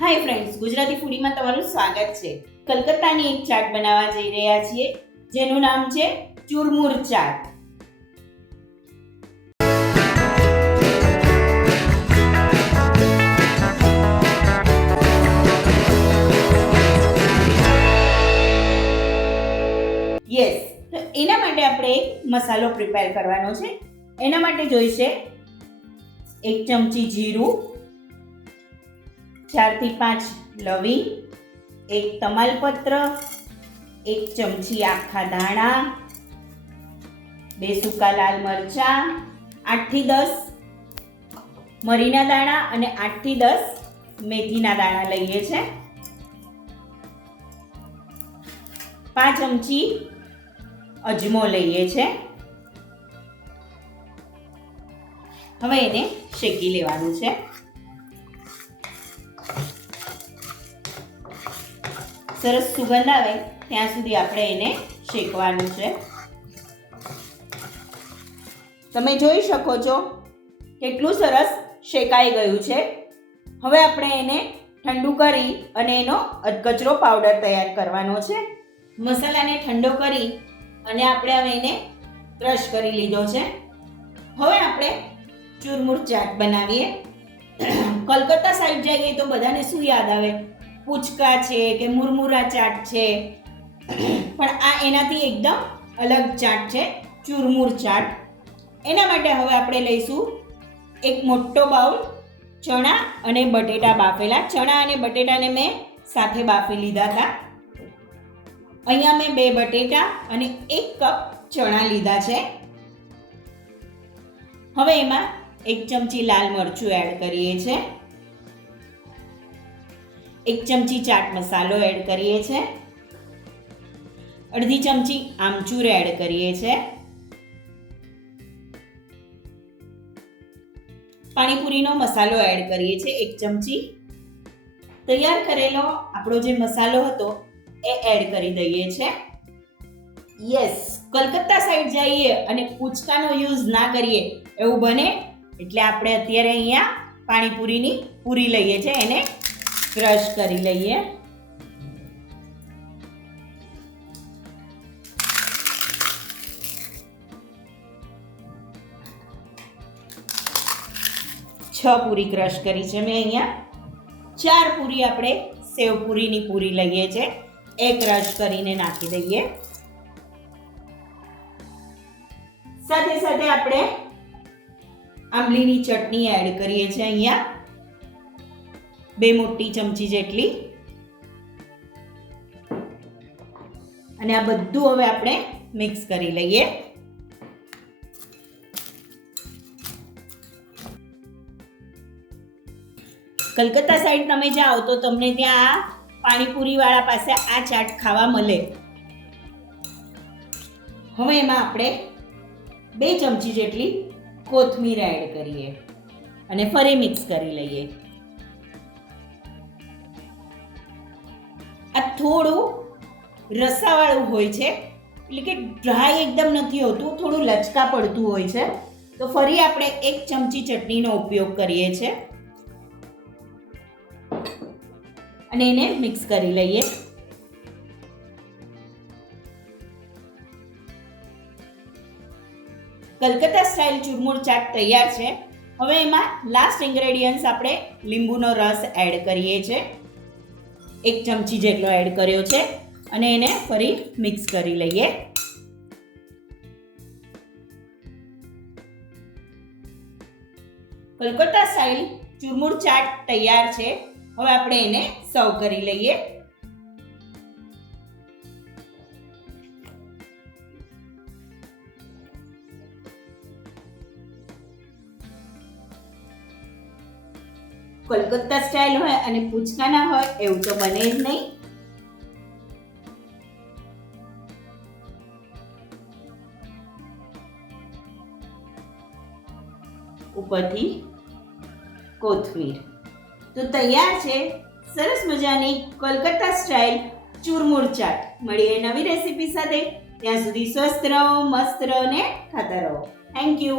Hi friends Gujarati ફૂડીમાં તમારું સ્વાગત છે. કલકત્તાની એક ચાટ બનાવવા જઈ રહ્યા છીએ, જેનું નામ છે ચુરમુર ચાટ. યસ તો એના માટે આપણે એક મસાલો પ્રિપેર કરવાનો છે. એના માટે જોઈશે એક ચમચી જીરું ચારથી પાંચ લવિંગ, એક તમાલપત્ર, એક ચમચી આખા ધાણા બે સૂકા લાલ મરચાં, આઠથી દસ મરીના દાણા અને આઠથી દસ મેથીના દાણા લઈએ છે. પાંચ ચમચી અજમો લઈએ છે. હવે એને શેકી લેવાનું છે. સરસ સુગંધ આવે ત્યાં સુધી આપણે એને શેકવાનું છે. તમે જોઈ શકો છો કેટલું સરસ શેકાઈ ગયું છે. હવે આપણે એને ઠંડુ કરી અને એનો અધકચરો પાવડર તૈયાર કરવાનો છે. મસાલાને ઠંડો કરી અને આપણે હવે એને ક્રશ કરી લીધો છે. હવે આપણે ચૂરમુર ચાટ બનાવીએ. કલકત્તા સાઈડ જઈએ તો બધાને શું યાદ આવે? પૂચકા છે કે મુરમુરા ચાટ છે. પણ આ એનાથી એકદમ અલગ ચાટ છે, ચૂરમુર ચાટ. એના માટે હવે આપણે લઈશું એક મોટો બાઉલ, ચણા અને બટેટા બાફેલા. ચણા અને બટેટાને મેં સાથે બાફી લીધા હતા. અહીંયા મેં બે બટેટા અને એક કપ ચણા લીધા છે. હવે એમાં એક ચમચી લાલ મરચું એડ કરીએ છીએ. એક ચમચી ચાટ મસાલો એડ કરીએ છીએ અડધી ચમચી આમચૂર એડ કરીએ છીએ પાણીપુરીનો મસાલો એડ કરીએ છીએ એક ચમચી. તૈયાર કરેલો આપણો જે મસાલો હતો એ એડ કરી દઈએ છે. યસ, કલકત્તા સાઈડ જઈએ અને કૂચકાનો યુઝ ના કરીએ એવું બને એટલે આપણે અત્યારે અહીંયા પાણીપુરીની પૂરી લઈએ છીએ એને ક્રશ કરી લઈએ. છ પૂરી ક્રશ કરી છે મેં અહીંયા. ચાર પૂરી આપણે સેવ પૂરીની પૂરી લઈએ છે. એ ક્રશ કરીને નાખી દઈએ. સાથે સાથે આપણે આંબલીની ચટણી એડ કરીએ છીએ અહીંયા. બે મોટી ચમચી જેટલી. અને આ બધું હવે આપણે મિક્સ કરી લઈએ. કલકત્તા સાઈડ તમે જાઓ તો તમને ત્યાં પાણીપુરી વાળા પાસે આ ચાટ ખાવા મળે. હવે એમાં આપણે બે ચમચી જેટલી કોથમીર એડ કરીએ અને ફરી મિક્સ કરી લઈએ. થોડું રસાવાળું હોય છે. એટલે કે ડ્રાય એકદમ નથી હોતું, થોડું લચકા પડતું હોય છે. તો ફરી આપણે એક ચમચી ચટણીનો ઉપયોગ કરીએ છીએ. અને એને મિક્સ કરી લઈએ. કલકત્તા સ્ટાઇલ ચુરમુર ચાટ તૈયાર છે. હવે એમાં લાસ્ટ ઇન્ગ્રેડિયન્ટ્સ આપણે લીંબુનો રસ એડ કરીએ છીએ. એક ચમચી જેટલો એડ કર્યો છે અને એને ફરી મિક્સ કરી લઈએ. કોલકાતા સ્ટાઇલ ચુરમુર ચાટ તૈયાર છે. હવે આપણે એને સર્વ કરી લઈએ. કોલકાતા સ્ટાઇલ હોય અને પૂચકા હોય, એવું તો બને જ નહીં. ઉપરથી કોથમીર. તો તૈયાર છે સરસ મજાની કોલકાતા સ્ટાઇલ ચૂરમૂર ચાટ. મળીએ નવી રેસીપી સાથે. ત્યાં સુધી સ્વસ્થ રહો, મસ્ત રહો ને ખાતા રહો. Thank you